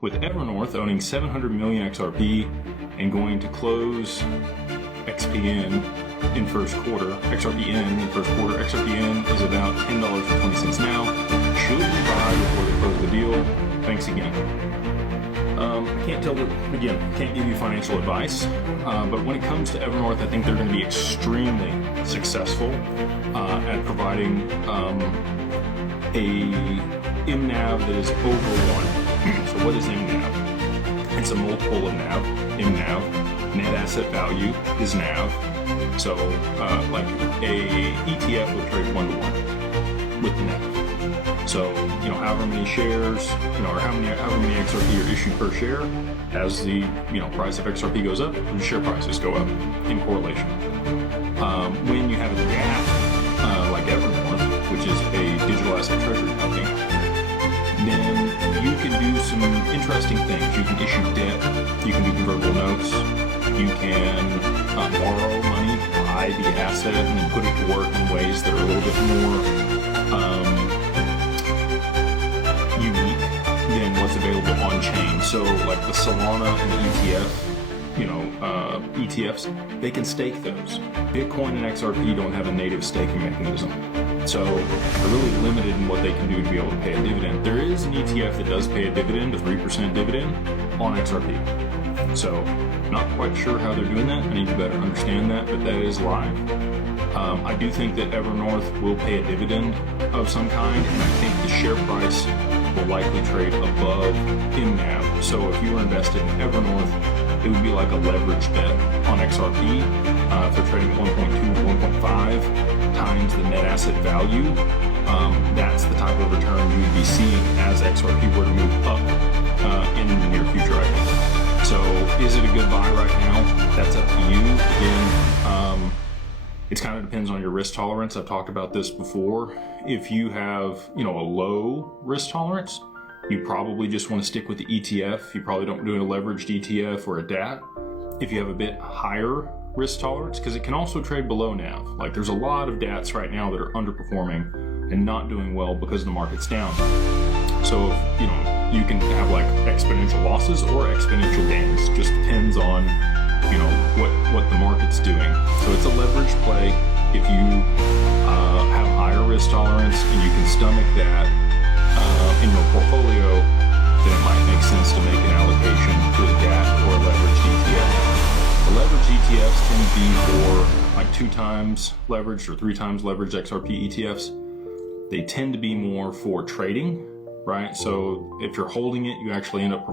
With Evernorth owning 700 million XRP and going to close XPN in first quarter, XRPN in first quarter, XRPN is about $10.20 now. Should we buy before they close the deal? Thanks again. I can't can't give you financial advice, but when it comes to Evernorth, I think they're going to be extremely successful at providing a MNAV that is over 1. So what is MNAV? It's a multiple of NAV. MNAV, net asset value, is NAV. So like a ETF would trade 1-to-1 with the NAV. So, however many shares, or however many XRP are issued per share, as the, price of XRP goes up, the share prices go up in correlation. When you have a DApp, like Evernorth, which is a digital asset treasury company, then you can do some interesting things. You can issue debt, you can do convertible notes, you can borrow money, buy the asset, and then put it to work in ways that are a little bit more unique than what's available on chain. So like the Solana and the ETF, ETFs, they can stake those. Bitcoin and XRP don't have a native staking mechanism. So they're really limited in what they can do to be able to pay a dividend. There is an ETF that does pay a dividend, a 3% dividend on XRP. So not quite sure how they're doing that. I need to better understand that, but that is live. I do think that Evernorth will pay a dividend of some kind, and I think the share price will likely trade above MNAV. So if you were invested in Evernorth, it would be like a leverage bet on XRP. If they're trading 1.2 to 1.5 times the net asset value, that's the type of return you would be seeing as XRP were to move up in the near future, I think. So is it a good buy right now? That's up to you. Again, it kind of depends on your risk tolerance. I've talked about this before. If you have, a low risk tolerance, you probably just want to stick with the ETF. You probably don't do a leveraged ETF or a DAT. If you have a bbit higher risk tolerance, because it can also trade below NAV. Like there's a lot of DATs right now that are underperforming and not doing well because the market's down. So, you can have like exponential losses or exponential gains. Just depends on what the market's doing. So it's a leverage play. If you have higher risk tolerance and you can stomach that in your portfolio, then it might make sense to make an allocation to a DAT or a leveraged ETF. The leveraged ETFs tend to be for like 2 times leveraged or 3 times leveraged XRP ETFs. They tend to be more for trading, right? So if you're holding it, you actually end up